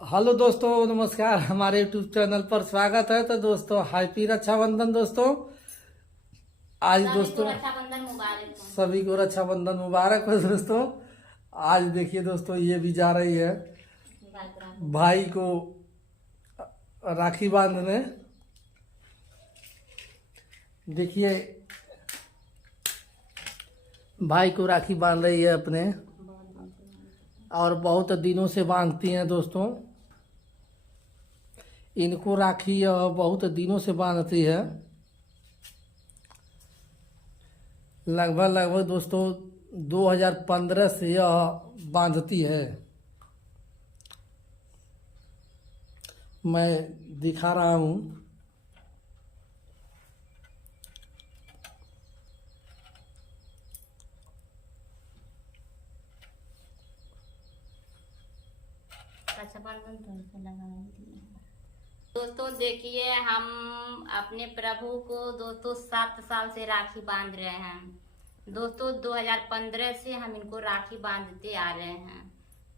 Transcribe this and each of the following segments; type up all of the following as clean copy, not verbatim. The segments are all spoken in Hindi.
हेलो दोस्तों, नमस्कार। हमारे यूट्यूब चैनल पर स्वागत है। तो दोस्तों, हैप्पी रक्षाबंधन दोस्तों। आज सभी को दोस्तों रक्षाबंधन मुबारक हो। सभी को रक्षाबंधन मुबारक हो दोस्तों। आज देखिए दोस्तों, ये भी जा रही है भाई बराबर। भाई को राखी बांधने। देखिए, भाई को राखी बांध रही है अपने, और बहुत दिनों से बांधती हैं दोस्तों। इनको राखी बहुत दिनों से बांधती है, लगभग दोस्तों 2015 से यह बांधती है। मैं दिखा रहा हूँ। रक्षाबंधन तो ऐसे लगा है। दोस्तों देखिए, हम अपने प्रभु को दोस्तों 7 साल से राखी बांध रहे हैं। दोस्तों 2015 से हम इनको राखी बांधते आ रहे हैं।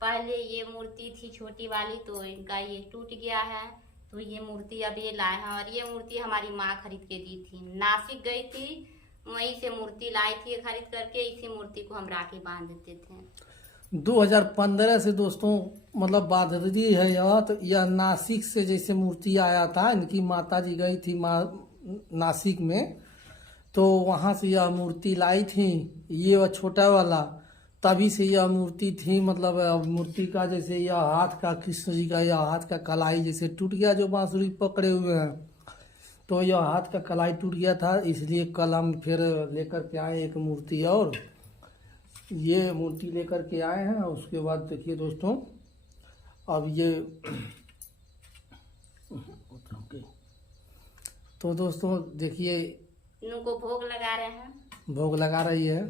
पहले ये मूर्ति थी छोटी वाली, तो इनका ये टूट गया है, तो ये मूर्ति अब ये लाए हैं। और ये मूर्ति हमारी माँ खरीद के दी थी, नासिक गई थी, वहीं से मूर्ति लाई थी खरीद करके। इसी मूर्ति को हम राखी बांध देते थे। 2015 से दोस्तों मतलब बांधती है यह। तो यह नासिक से जैसे मूर्ति आया था, इनकी माता जी गई थी नासिक में, तो वहाँ से यह मूर्ति लाई थी। ये वह छोटा वाला, तभी से यह मूर्ति थी। मतलब मूर्ति का जैसे यह हाथ का, कृष्ण जी का यह हाथ का कलाई जैसे टूट गया, जो बांसुरी पकड़े हुए हैं, तो यह हाथ का कलाई टूट गया था। इसलिए कल हम फिर लेकर के आए एक मूर्ति, और ये मूर्ति लेकर के आए हैं। उसके बाद देखिए दोस्तों, अब ये तो दोस्तों देखिए, इनको भोग लगा रहे हैं। भोग लगा रही है।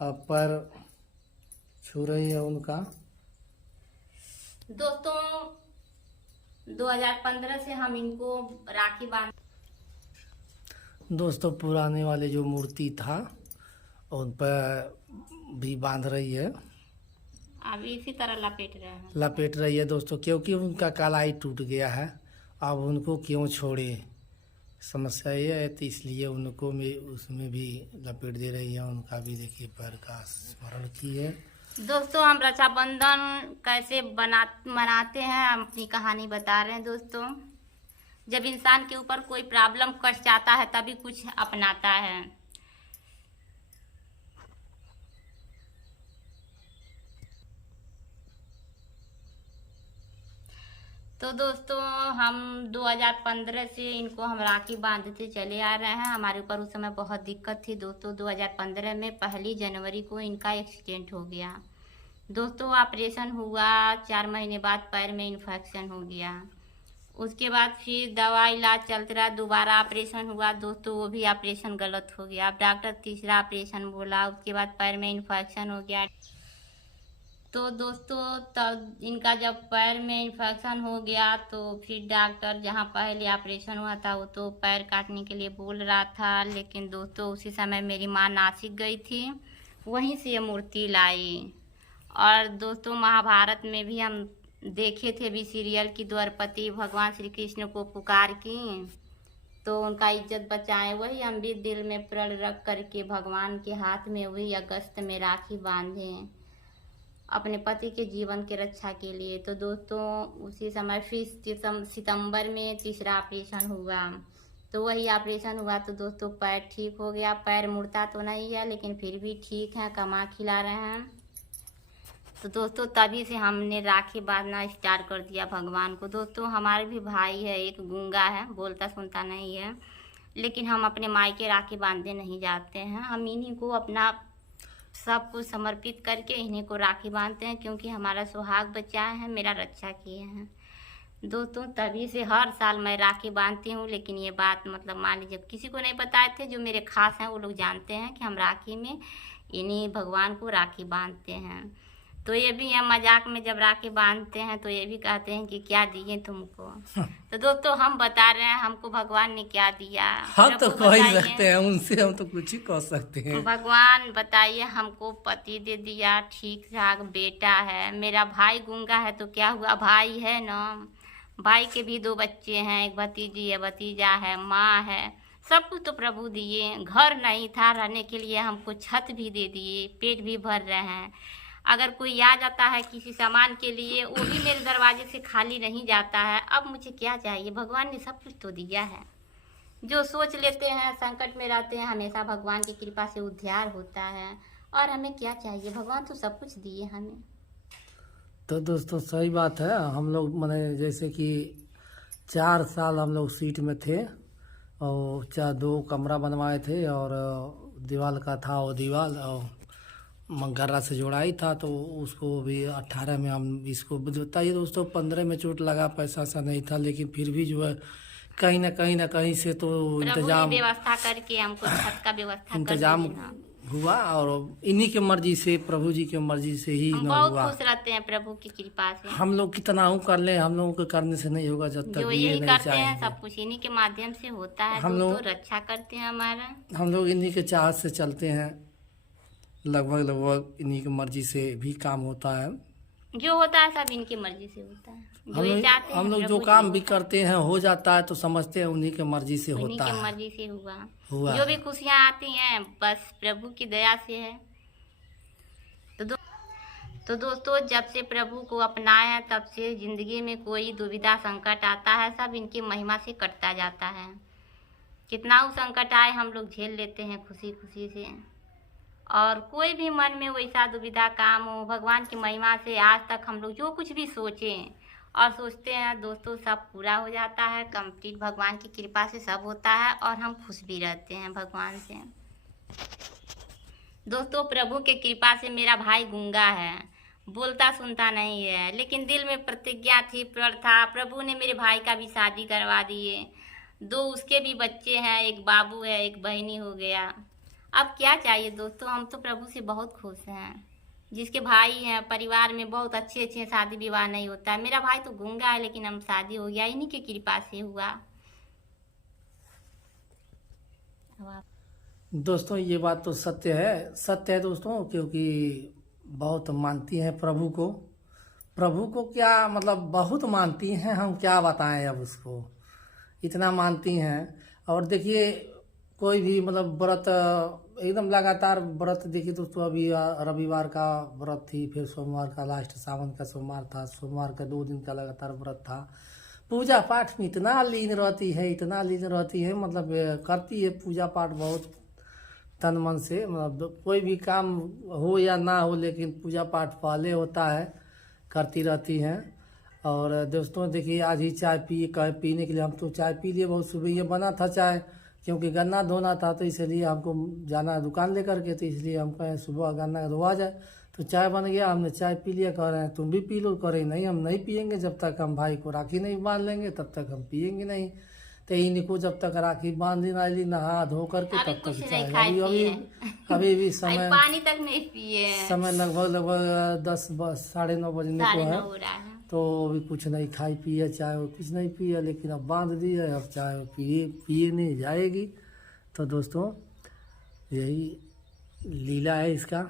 अब पैर छू रही है उनका। दोस्तों 2015 से हम इनको राखी बांध। दोस्तों पुराने वाले जो मूर्ति था उन पर भी बांध रही है, अभी इसी तरह लपेट रहे हैं। लपेट रही है दोस्तों, क्योंकि उनका कलाई टूट गया है। अब उनको क्यों छोड़े, समस्या ये है, तो इसलिए उनको भी उसमें भी लपेट दे रही है। उनका भी देखिए पैर का स्मरण की है। दोस्तों हम रक्षाबंधन कैसे मनाते हैं, हम अपनी कहानी बता रहे हैं। दोस्तों जब इंसान के ऊपर कोई प्रॉब्लम कष्ट आता है, तभी कुछ अपनाता है। तो दोस्तों हम 2015 से इनको हम राखी बांधते चले आ रहे हैं। हमारे ऊपर उस समय बहुत दिक्कत थी दोस्तों। 2015 में 1 जनवरी को इनका एक्सीडेंट हो गया। दोस्तों ऑपरेशन हुआ, 4 महीने बाद पैर में इन्फेक्शन हो गया। उसके बाद फिर दवा इलाज चलते रहा, दोबारा ऑपरेशन हुआ दोस्तों, वो भी ऑपरेशन गलत हो गया। अब डॉक्टर तीसरा ऑपरेशन बोला, उसके बाद पैर में इन्फेक्शन हो गया। तो दोस्तों तब इनका जब पैर में इन्फेक्शन हो गया, तो फिर डॉक्टर जहाँ पहले ऑपरेशन हुआ था वो तो पैर काटने के लिए बोल रहा था। लेकिन दोस्तों उसी समय मेरी माँ नासिक गई थी, वहीं से ये मूर्ति लाई। और दोस्तों महाभारत में भी हम देखे थे भी सीरियल की, द्रौपदी भगवान श्री कृष्ण को पुकार की तो उनका इज्जत बचाए। वही हम भी दिल में प्रण रख करके भगवान के हाथ में वही अगस्त में राखी बांधे अपने पति के जीवन के रक्षा के लिए। तो दोस्तों उसी समय फिर सितंबर में तीसरा ऑपरेशन हुआ, तो वही ऑपरेशन हुआ तो दोस्तों पैर ठीक हो गया। पैर मुड़ता तो नहीं है, लेकिन फिर भी ठीक है, कमा खिला रहे हैं। तो दोस्तों तभी से हमने राखी बांधना स्टार्ट कर दिया भगवान को। दोस्तों हमारे भी भाई है, एक गूंगा है, बोलता सुनता नहीं है, लेकिन हम अपने मायके राखी बांधने नहीं जाते हैं। हम इन्हीं को अपना सब कुछ समर्पित करके इन्हीं को राखी बांधते हैं, क्योंकि हमारा सुहाग बचाए हैं, मेरा रक्षा किए हैं। दोस्तों तभी से हर साल मैं राखी बांधती हूँ। लेकिन ये बात मतलब मान लीजिए किसी को नहीं बताए थे, जो मेरे खास हैं वो लोग जानते हैं कि हम राखी में इन्हीं भगवान को राखी बांधते हैं। तो ये भी हम मजाक में जब राखी बांधते हैं तो ये भी कहते हैं कि क्या दिए तुमको। तो दोस्तों हम बता रहे हैं हमको भगवान ने क्या दिया। हम तो प्रभु कह ही बताइए। सकते हैं, उनसे हम तो कुछ ही कह सकते हैं। भगवान बताइए, हमको पति दे दिया, ठीक ठाक बेटा है। मेरा भाई गूंगा है तो क्या हुआ, भाई है ना। भाई के भी 2 बच्चे हैं, एक भतीजी है, भतीजा है, माँ है। सब कुछ तो प्रभु दिए। घर नहीं था रहने के लिए, हमको छत भी दे दिए, पेट भी भर रहे हैं। अगर कोई आ जाता है किसी सामान के लिए, वो भी मेरे दरवाजे से खाली नहीं जाता है। अब मुझे क्या चाहिए, भगवान ने सब कुछ तो दिया है। जो सोच लेते हैं संकट में रहते हैं, हमेशा भगवान की कृपा से उद्धार होता है। और हमें क्या चाहिए, भगवान तो सब कुछ दिए हमें। तो दोस्तों सही बात है। हम लोग मैंने जैसे कि 4 साल हम लोग सीट में थे और 2 कमरा बनवाए थे और दीवार का था, वो दीवार और मंगर्रा से जोड़ाई था। तो उसको भी 18 में हम इसको बताइए दोस्तों, 15 में चोट लगा, पैसा सा नहीं था, लेकिन फिर भी जो है कहीं ना कहीं से तो इंतजाम व्यवस्था करके हमको छत का व्यवस्था इंतजाम हुआ और इन्हीं के मर्जी से, प्रभु जी के मर्जी से ही हम न बहुत हुआ। खुश रहते हैं प्रभु की कृपा से। हम लोग कितना हूँ कर ले, हम लोगों के करने से नहीं होगा जब तक जो ये यही नहीं करते हैं चाहेंगे। सब कुछ इन्हीं के माध्यम से होता है। हम लोग रक्षा करते हैं हमारा। हम लोग इन्हीं के चाहत से चलते हैं, लगभग इन्हीं की मर्जी से भी काम होता है। जो होता है सब इनकी मर्जी से होता है। जो ये चाहते हैं हम लोग जो प्रभु जी काम भी होता है। करते हैं हो जाता है तो समझते हैं उन्हीं के मर्जी से उन्हीं होता की है। मर्जी से हुआ जो भी खुशियाँ आती हैं बस प्रभु की दया से है। तो दोस्तों जब से प्रभु को अपनाए हैं तब से जिंदगी में कोई दुविधा संकट आता है सब इनकी महिमा से कटता जाता है। कितना वो संकट आए हम लोग झेल लेते हैं खुशी खुशी से। और कोई भी मन में वैसा दुविधा काम हो, भगवान की महिमा से आज तक हम लोग जो कुछ भी सोचें और सोचते हैं दोस्तों सब पूरा हो जाता है। कंप्लीट भगवान की कृपा से सब होता है और हम खुश भी रहते हैं भगवान से। दोस्तों प्रभु के कृपा से मेरा भाई गूंगा है, बोलता सुनता नहीं है, लेकिन दिल में प्रतिज्ञा थी, प्रण था। प्रभु ने मेरे भाई का भी शादी करवा दिए, 2 उसके भी बच्चे हैं, एक बाबू है, एक बहनी हो गया। अब क्या चाहिए दोस्तों, हम तो प्रभु से बहुत खुश हैं। जिसके भाई हैं परिवार में बहुत अच्छे शादी विवाह नहीं होता है। मेरा भाई तो गूंगा है लेकिन हम शादी हो गया, इन्हीं की कृपा से हुआ। दोस्तों ये बात तो सत्य है दोस्तों, क्योंकि बहुत मानती हैं प्रभु को। प्रभु को क्या मतलब बहुत मानती हैं, हम क्या बताएं अब उसको, इतना मानती हैं। और देखिए कोई भी मतलब व्रत एकदम लगातार व्रत, देखिए दोस्तों अभी रविवार का व्रत थी, फिर सोमवार का लास्ट सावन का सोमवार था, सोमवार का 2 दिन का लगातार व्रत था। पूजा पाठ में इतना लीन रहती है, मतलब करती है पूजा पाठ बहुत तन मन से। मतलब कोई भी काम हो या ना हो लेकिन पूजा पाठ पहले होता है, करती रहती हैं। और दोस्तों देखिए आज ही चाय पीने के लिए हम तो चाय पी लिए, बहुत सुबह ये बना था चाय, क्योंकि गन्ना धोना था तो इसलिए हमको जाना दुकान लेकर के, तो इसलिए हम कहें सुबह गन्ना धोआ जाए। तो चाय बन गया, हमने चाय पी लिया। कह रहे हैं तुम भी पी लो, कह रहे नहीं हम नहीं पियेंगे, जब तक हम भाई को राखी नहीं बांध लेंगे तब तक हम पियेंगे नहीं। तो इनको जब तक राखी बांध ली नहा धो करके तब तक चाय, अभी भी समय पानी तक नहीं पिए, समय लगभग 10 साढ़े 9 बजने को है, तो अभी कुछ नहीं खाई पिए, चाय कुछ नहीं पिए, लेकिन अब बांध दी है, अब चाय पिए नहीं जाएगी। तो दोस्तों यही लीला है इसका।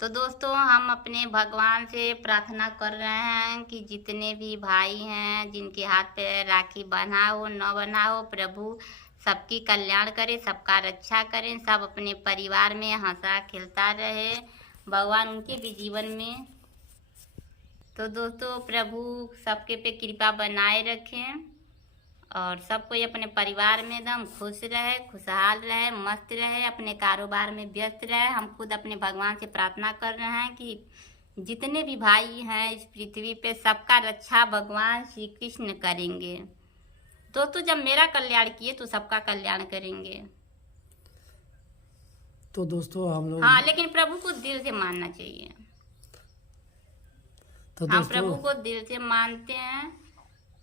तो दोस्तों हम अपने भगवान से प्रार्थना कर रहे हैं कि जितने भी भाई हैं जिनके हाथ पे राखी बना हो न बना हो, प्रभु सबकी कल्याण करे, सबका रक्षा करें, सब अपने परिवार में हंसा खिलता रहे, भगवान उनके भी जीवन में। तो दोस्तों प्रभु सबके पे कृपा बनाए रखें और सब कोई अपने परिवार में एकदम खुश रहे, खुशहाल रहे, मस्त रहे, अपने कारोबार में व्यस्त रहे। हम खुद अपने भगवान से प्रार्थना कर रहे हैं कि जितने भी भाई हैं इस पृथ्वी पे सबका रक्षा भगवान श्री कृष्ण करेंगे। दोस्तों जब मेरा कल्याण किए तो सबका कल्याण करेंगे। तो दोस्तों हम लोग लेकिन प्रभु को दिल से मानना चाहिए। तो हम प्रभु को दिल से मानते हैं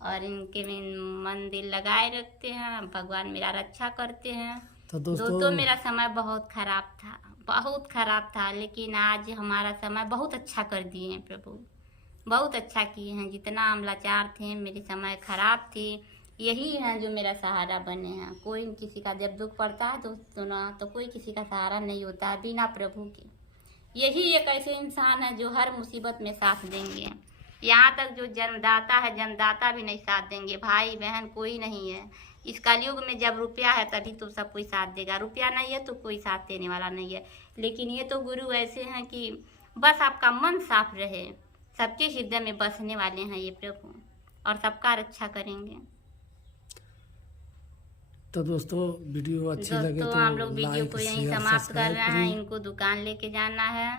और इनके में मन दिल लगाए रखते हैं, भगवान मेरा रक्षा करते हैं। तो दोस्तों मेरा समय बहुत खराब था, बहुत खराब था, लेकिन आज हमारा समय बहुत अच्छा कर दिए हैं प्रभु, बहुत अच्छा किए हैं। जितना हम लाचार थे, मेरे समय खराब थी, यही हैं जो मेरा सहारा बने हैं। कोई किसी का जब दुख पड़ता है तो कोई किसी का सहारा नहीं होता है बिना प्रभु के। यही एक ऐसे इंसान है जो हर मुसीबत में साथ देंगे। यहाँ तक जो जन्मदाता है, जन्मदाता भी नहीं साथ देंगे, भाई बहन कोई नहीं है। इस कलयुग में जब रुपया है तभी तो सब कोई साथ देगा, रुपया नहीं है तो कोई साथ देने वाला नहीं है। लेकिन ये तो गुरु ऐसे हैं कि बस आपका मन साफ रहे, सबके हृदय में बसने वाले हैं ये प्रभु, और सबका रक्षा करेंगे। तो दोस्तों वीडियो अच्छी लगे तो हम लोग वीडियो लाइक को यहीं शेयर समाप्त कर रहे हैं। करिए। इनको दुकान लेके जाना है।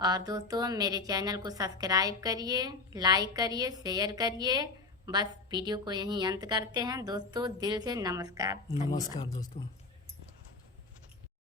और दोस्तों मेरे चैनल को सब्सक्राइब करिए, लाइक करिए, शेयर करिए। बस वीडियो को यहीं अंत करते हैं दोस्तों। दिल से नमस्कार। नमस्कार दोस्तों।